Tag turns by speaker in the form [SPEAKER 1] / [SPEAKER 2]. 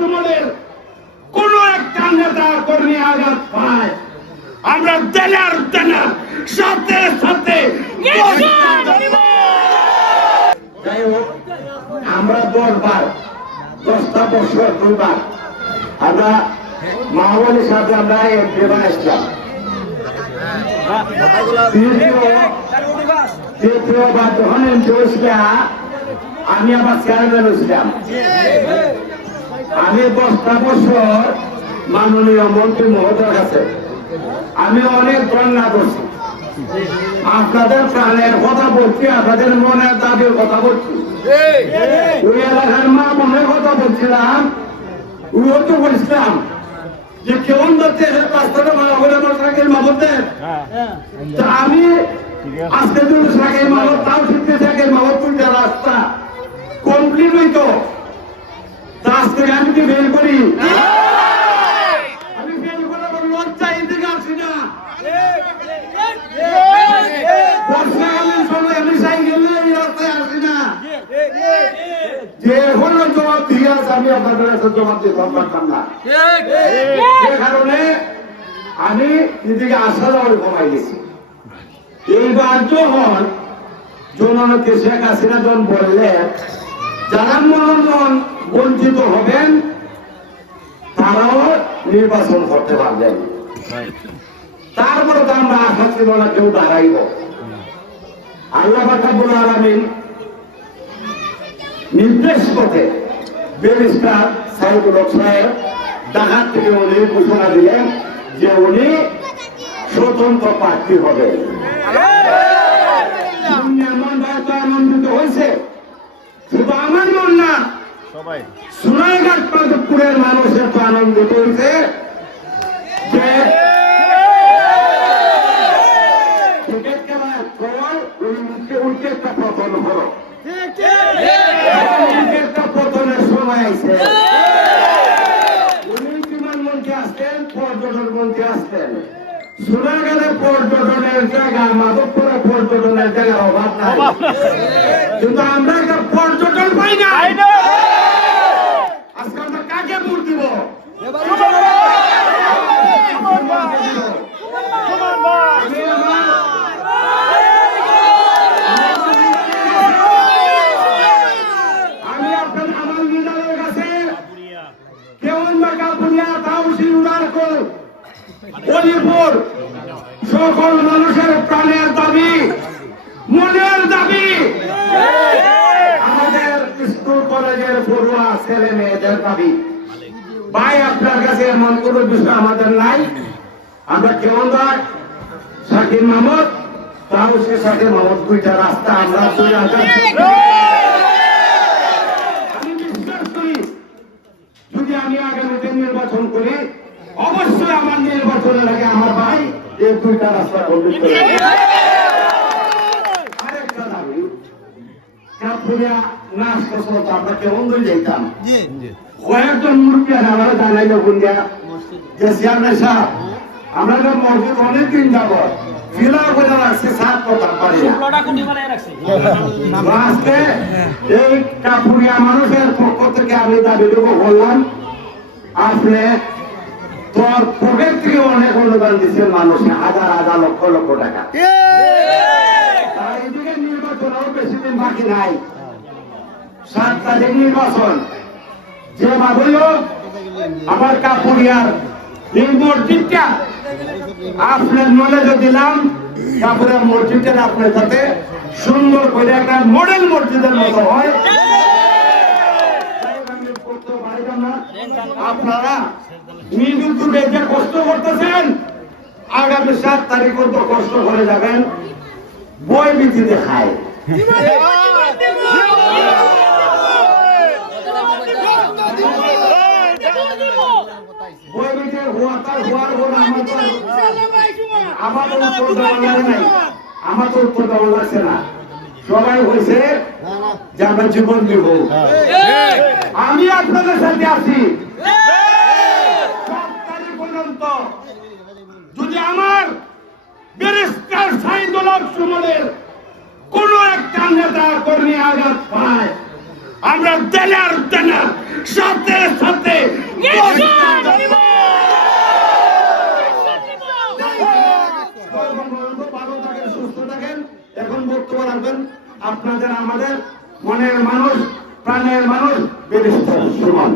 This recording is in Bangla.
[SPEAKER 1] সুমনের কোন একটা নেতা কর্মী আঘাত পায়। আমরা দেনার দেনা সাথে সাথে যাই হোক আমরা দশবার দশটা বছর দুইবার আমরা মাহবুলের সাথে আমরা দ্বিতীয়বার যখন এমপি আমি আবার চেয়ারম্যান হয়েছিলাম। আমি দশটা বছর মাননীয় মন্ত্রী মহোদয়ের কাছে। আমি অনেক বন্যা করছি। আপনাদের প্রাণের কথা বলছি, আপনাদের মনের দাবির কথা বলছি। ওই এলাকার মা মনের কথা বলছিলাম ওইও তো বলছিলাম যে, কেমন ধরতে রাস্তাটা ভালো করে আমার সাইকেল মামতের আমি আজকে যদি সাইকেল মামত তাও শিখতে মামত তুলতে রাস্তা কমপ্লিট হইতো। আমি কি ফেল করি আমি ফেল করে আমার লজ্জা এদিকে আসি না। বর্ষাকালীন সময় আমি সাইকেল এই রাস্তায় আসি না। যে এখন জবাব দিয়ে আমি আপনাদের কাছে জবাব দিতে পারতাম না সে কারণে আমি এদিকে আসা যাওয়ার কমাই গেছি এইবার যখন জননেত্রী শেখ হাসিনা যখন বললেন যারা মনোনয়ন বঞ্চিত হবেন তারাও নির্বাচন করতে পারবেন। তারপরে তো আমরা আশা ছিল না কেউ দাঁড়াইব। আল্লাহ ফাকাবুল আলমিন নির্দেশ পথে ব্যারিস্টার সাইদুল হক সাহেব ডাকাত থেকে উনি ঘোষণা দিলেন যে উনি স্বতন্ত্র প্রার্থী হবে। এমন ভাবে আনন্দিত হয়েছে। শুধু
[SPEAKER 2] সবাই।
[SPEAKER 1] সোনাইঘাট পাদপুরের মানুষের তো আনন্দিত হয়েছে যে ক্রিকেট খেলার উঠতে একটা পতন হলো। উইকেটটা পতনের সময় আইছে উনি বিমানমন্ত্রী আসতেন পর্যটন মন্ত্রী আসতেন। সোনাগালে পর্যটনের জায়গা মাধবপুরে পর্যটনের জায়গার অভাব নাই। কিন্তু আমরা একটা পর্যটন পাই না আজকে আমরা কাকে ভোট দিব আমি আমার- আমি আপনার আমার লিডারের কাছে কেমন বা কাপুরিয়া তাউসি উদার কর অলিপুর সকল মানুষের প্রাণের দাবি, মনের দাবি। আমাদের স্কুল কলেজের পড়ুয়া ছেলে মেয়েদের দাবি। ভাই, আপনার কাছে এমন কোন বিষয় আমাদের নাই? আমরা কেমন ভাই? শাকির মাহমুদ? তাও সে শাকির মাহমুদ দুইটা রাস্তা আমরা দুই হাজার যদি আমি আগামীতে নির্বাচন করি, অবশ্যই আমার নির্বাচনের আগে আমার ভাই এই দুইটা রাস্তা কমপ্লিট করে দেবে। আরেকটা দাবি কাপুরিয়া নাচ করছিল তো আমরা কেমন ধরে যেতাম? কয়েকজন মুরব্বী আমরা জানাইলো গুন্ডিয়া যে চেয়ারম্যান সাহেব আমরা তো মসজিদ অনেকদিন যাব ফিলা করে রাখছে সাত কথা পারি। আজকে এই কাপুরিয়া মানুষের পক্ষ থেকে আমি দাবিটুকু বললাম আপনি তোর পকেট থেকে অনেক অনুদান দিচ্ছে মানুষে হাজার হাজার লক্ষ লক্ষ টাকা। এদিকে আরও বেশি দিন বাকি নাই। সাত তারিখ নির্বাচন যে ভাবল আমার কাপুরিয়ার এই মসজিদটা আপনার নলেজে দিলাম কাপুরিয়ার মসজিদের আপনার সাথে সুন্দর করে একটা মডেল মসজিদের মতো হয়। আপনারা যে কষ্ট করতেছেন, আগামী সাত তারিখ কষ্ট করে যাবেন, বই বিধি দেখায় আমার তো উত্তর দেওয়া লাগছে না। সবাই হয়েছে যে আমরা জীবন দিব আমি আপনাদের সাথে আছি। পর্যন্ত যদি আমার ব্যারিস্টার সাইদুল সুমনের কোন একটা নেতা কর্মী আঘাত পায় আমরা দেনার দেনা সাথে সাথে ভালো থাকেন সুস্থ থাকেন এখন বক্তব্য রাখবেন। আপনাদের আমাদের মনের মানুষ প্রাণের মানুষ বেরিস্টার সুমন